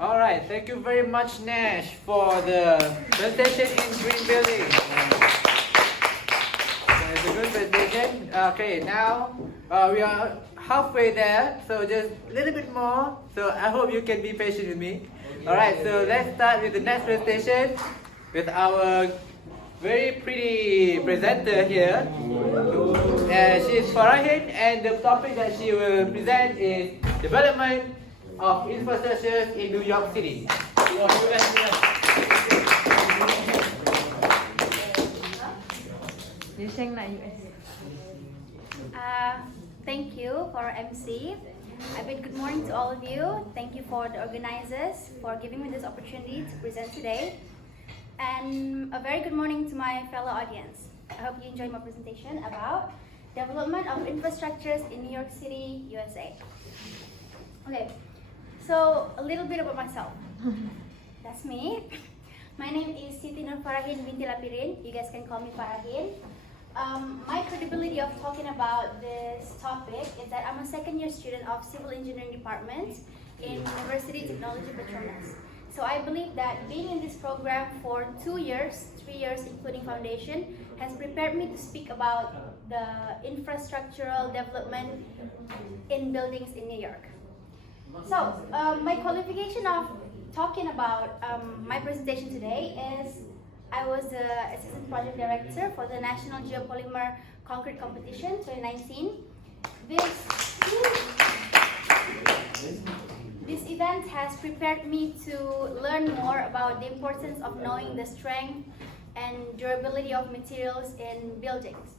All right, thank you very much, Nash, for the presentation in green building. It's a good presentation. Okay, now we are halfway there, so just a little bit more. So I hope you can be patient with me. All right, so let's start with the next presentation with our very pretty presenter here. She's Farahin, and the topic that she will present is development of infrastructure in New York City. Thank you for MC. A bit good morning to all of you. Thank you for the organizers for giving me this opportunity to present today. And a very good morning to my fellow audience. I hope you enjoyed my presentation about development of infrastructures in New York City, USA. Okay, so a little bit about myself. That's me. My name is Siti Nur Farahin binti Lapirin. You guys can call me Farahin. My credibility of talking about this topic is that I'm a second-year student of Civil Engineering Department in University Technology Petronas. So I believe that being in this program for 2 years, 3 years including foundation, has prepared me to speak about the infrastructural development in buildings in New York. So my qualification of talking about my presentation today is I was the Assistant Project Director for the National Geopolymer Concrete Competition 2019. This event has prepared me to learn more about the importance of knowing the strength and durability of materials in buildings.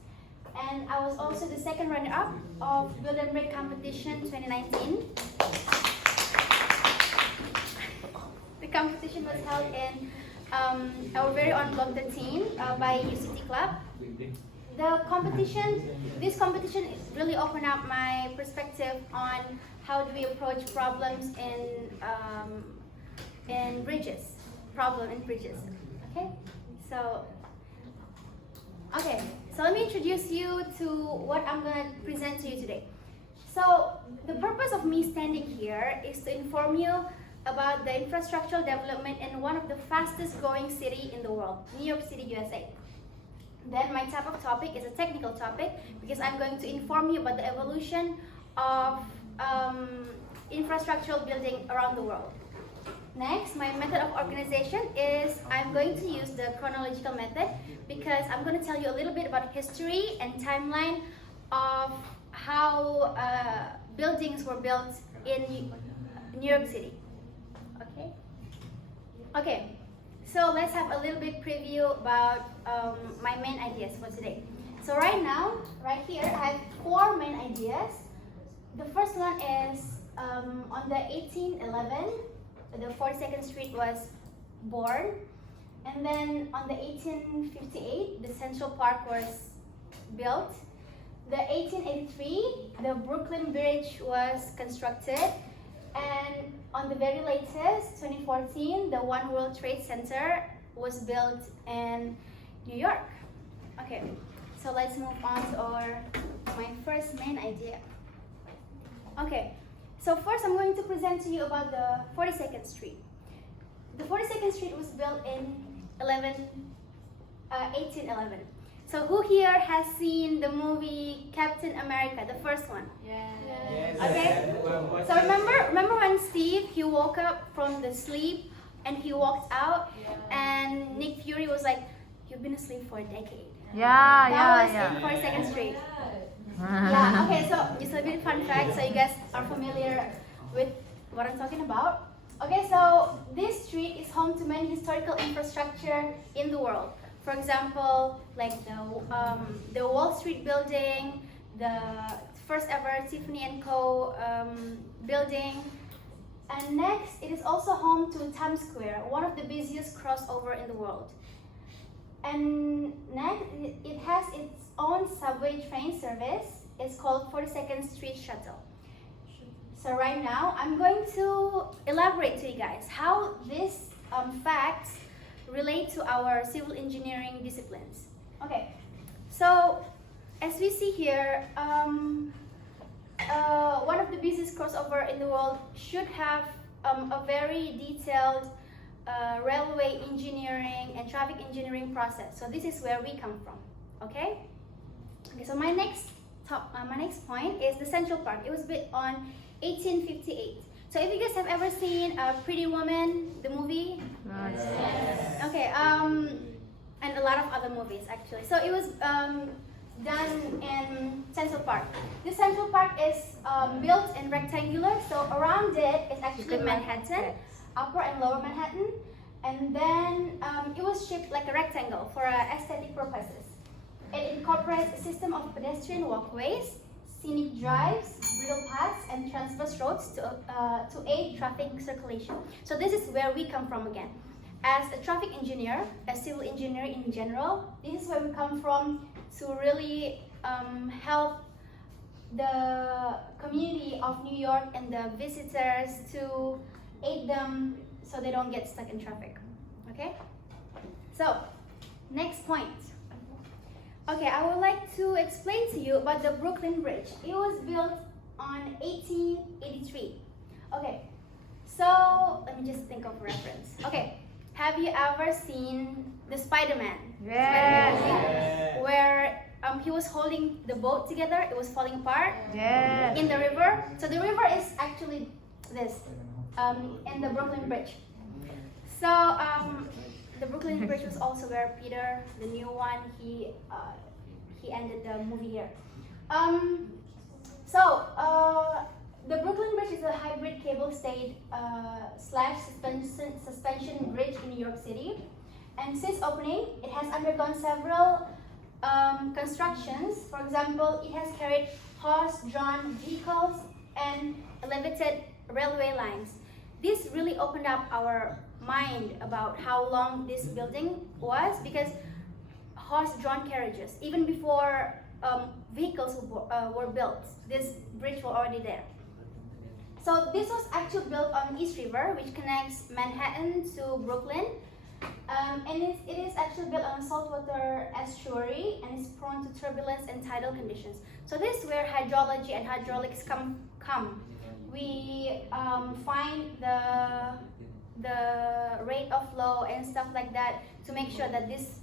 And I was also the second runner-up of Build and Break Competition 2019. The competition was held in our very own Block 13 by UCT Club. This competition really opened up my perspective on how do we approach problems in bridges, Okay, so let me introduce you to what I'm gonna present to you today. So the purpose of me standing here is to inform you about the infrastructural development in one of the fastest growing city in the world, New York City, USA. Then my type of topic is a technical topic because I'm going to inform you about the evolution of infrastructural building around the world. Next, my method of organization is I'm going to use the chronological method because I'm going to tell you a little bit about history and timeline of how buildings were built in New York City. Okay, so let's have a little bit preview about my main ideas for today. So right now, right here, I have 4 main ideas. The first one is on the 1811, the 42nd Street was born. And then on the 1858, the Central Park was built. The 1883, the Brooklyn Bridge was constructed. And on the very latest, 2014, the One World Trade Center was built in New York. Okay, so let's move on to my first main idea. Okay, so first I'm going to present to you about the 42nd Street. The 42nd Street was built in 1811. So who here has seen the movie Captain America, the first one? Yes. Okay. So remember when Steve, he woke up from the sleep and he walked out, and Nick Fury was like, "You've been asleep for a decade." That was in 42nd Street. Yeah. Okay. So just a bit fun fact, so you guys are familiar with what I'm talking about. Okay. So this street is home to many historical infrastructure in the world. For example, like the Wall Street building, the first ever Tiffany & Co. Building. And next, it is also home to Times Square, one of the busiest crossover in the world. And next, it has its own subway train service. It's called 42nd Street Shuttle. So right now, I'm going to elaborate to you guys how these facts relate to our civil engineering disciplines. Okay, so as we see here, one of the busiest crossover in the world should have a very detailed railway engineering and traffic engineering process. So this is where we come from. Okay. Okay. So my next point is the Central Park. It was built on 1858. So if you guys have ever seen Pretty Woman, the movie, Yes. okay, and a lot of other movies actually. So it was done in Central Park. This Central Park is built in rectangular, so around it is actually Manhattan, Upper and Lower Manhattan, and then it was shaped like a rectangle for aesthetic purposes. It incorporates a system of pedestrian walkways, scenic drives, bridle paths, and transverse roads to aid traffic circulation. So this is where we come from again. As a traffic engineer, a civil engineer in general, this is where we come from to really help the community of New York and the visitors to aid them so they don't get stuck in traffic. Okay? So, next point. Okay, I would like to explain to you about the Brooklyn Bridge. It was built on 1883. Okay, so let me just think of a reference. Okay, have you ever seen the Spider-Man? Yes. Where he was holding the boat together, it was falling apart Yes. in the river. So the river is actually this, in the Brooklyn Bridge. So the Brooklyn Bridge was also where Peter, the new one, he ended the movie here. The Brooklyn Bridge is a hybrid cable-stayed slash suspension bridge in New York City. And since opening, it has undergone several constructions. For example, it has carried horse-drawn vehicles and elevated railway lines. This really opened up our mind about how long this building was, because horse-drawn carriages, even before vehicles were built, this bridge was already there. So this was actually built on East River, which connects Manhattan to Brooklyn. And it is actually built on a saltwater estuary and is prone to turbulence and tidal conditions. So this is where hydrology and hydraulics come. We find the rate of flow and stuff like that to make sure that this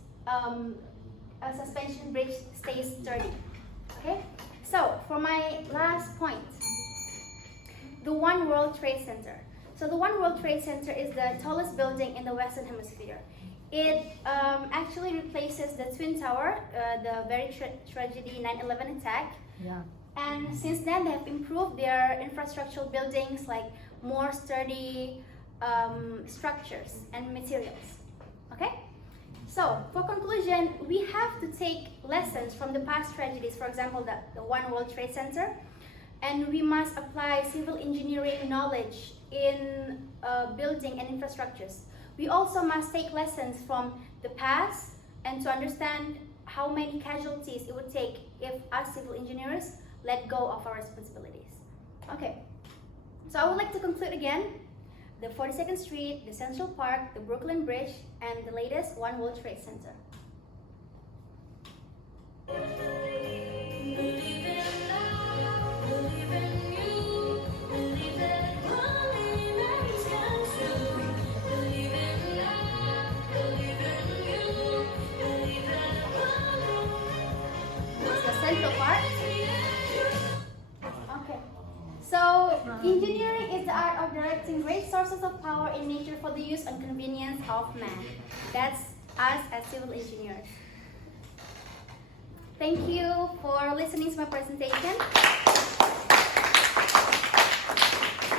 suspension bridge stays sturdy. Okay. So for my last point, the One World Trade Center. So the One World Trade Center is the tallest building in the Western Hemisphere. It actually replaces the Twin Tower, the very tragedy 9/11 attack. Yeah. And since then, they have improved their infrastructural buildings, like more sturdy structures and materials. Okay? So, for conclusion, we have to take lessons from the past tragedies, for example, the One World Trade Center, and we must apply civil engineering knowledge in building and infrastructures. We also must take lessons from the past and to understand how many casualties it would take if us civil engineers let go of our responsibilities. Okay, so I would like to conclude again. The 42nd Street, the Central Park, the Brooklyn Bridge, and the latest One World Trade Center. It's the Central Park. Okay. So, engineering is the art of directing great sources of power in nature for the use and convenience of man. That's us as civil engineers. Thank you for listening to my presentation.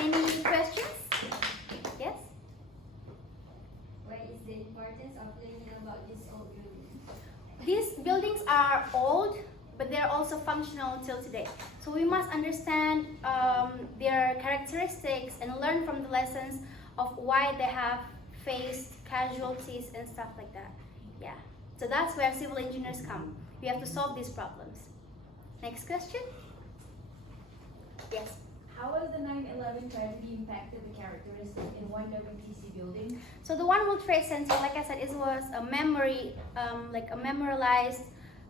Any questions? Yes? What is the importance of learning about this old building? These buildings are old, but they're also functional till today. So we must understand their characteristics and learn from the lessons of why they have faced casualties and stuff like that. Yeah. So that's where civil engineers come. We have to solve these problems. Next question? Yes. How has the 9/11 tragedy impacted the characteristics in one WTC building? So the One World Trade Center, like I said, it was a memory, like a memorialized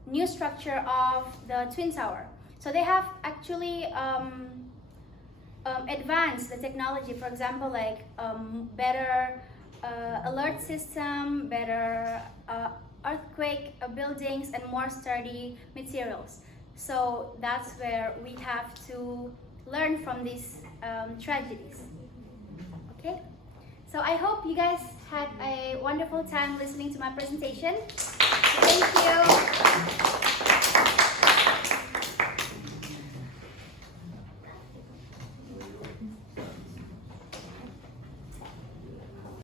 new structure of the Twin Tower. So they have actually advance the technology. For example, like better alert system, better earthquake buildings, and more sturdy materials. So that's where we have to learn from these tragedies. Okay, so I hope you guys had a wonderful time listening to my presentation. Thank you.